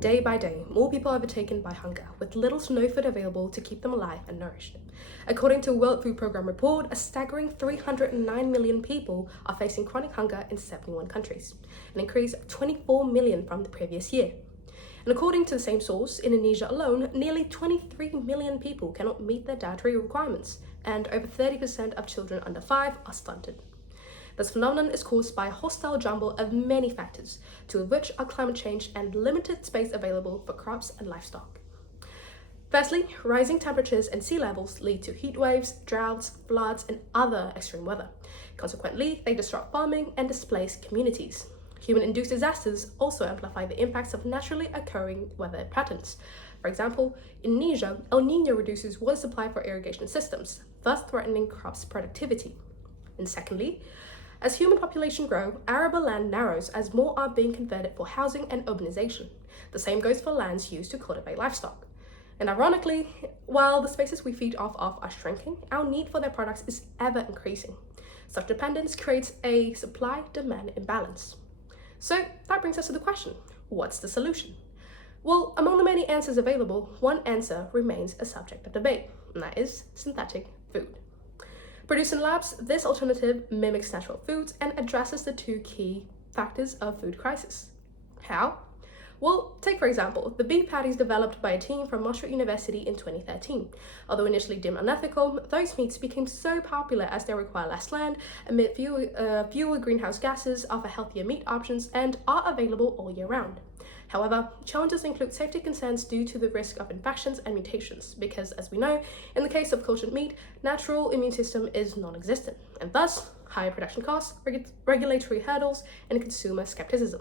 Day by day, more people are overtaken by hunger, with little to no food available to keep them alive and nourished. According to a World Food Programme report, a staggering 309 million people are facing chronic hunger in 71 countries, an increase of 24 million from the previous year. And according to the same source, in Indonesia alone, nearly 23 million people cannot meet their dietary requirements, and over 30% of children under 5 are stunted. This phenomenon is caused by a hostile jumble of many factors, two of which are climate change and limited space available for crops and livestock. Firstly, rising temperatures and sea levels lead to heat waves, droughts, floods, and other extreme weather. Consequently, they disrupt farming and displace communities. Human-induced disasters also amplify the impacts of naturally occurring weather patterns. For example, in Indonesia, El Niño reduces water supply for irrigation systems, thus threatening crops' productivity. And secondly, as human population grow, arable land narrows as more are being converted for housing and urbanization. The same goes for lands used to cultivate livestock. And ironically, while the spaces we feed off of are shrinking, our need for their products is ever increasing. Such dependence creates a supply-demand imbalance. So that brings us to the question, what's the solution? Well, among the many answers available, one answer remains a subject of debate, and that is synthetic food. Produced in labs, this alternative mimics natural foods and addresses the two key factors of food crisis. How? Well, take for example, the beef patties developed by a team from Monash University in 2013. Although initially deemed unethical, those meats became so popular as they require less land, emit fewer greenhouse gases, offer healthier meat options, and are available all year round. However, challenges include safety concerns due to the risk of infections and mutations, because as we know, in the case of cultured meat, natural immune system is non-existent, and thus higher production costs, regulatory hurdles, and consumer skepticism.